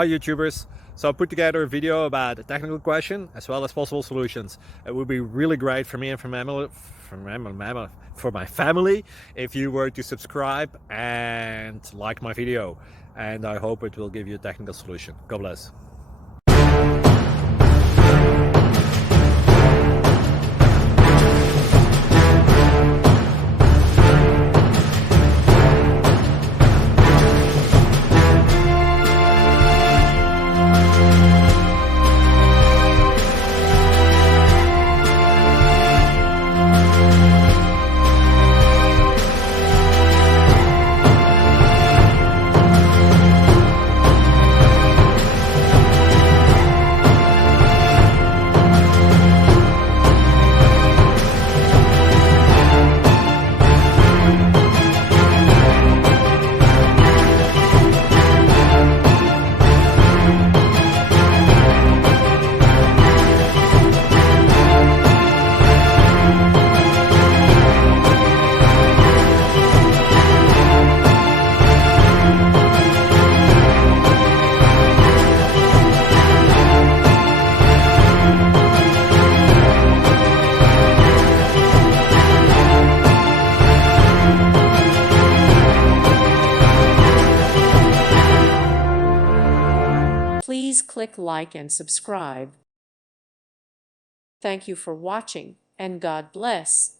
Hi YouTubers! So I put together a video about a technical question as well as possible solutions. It would be really great for me and for my family if you were to subscribe and like my video, and I hope it will give you a technical solution. God bless. Please click like and subscribe. Thank you for watching, and God bless.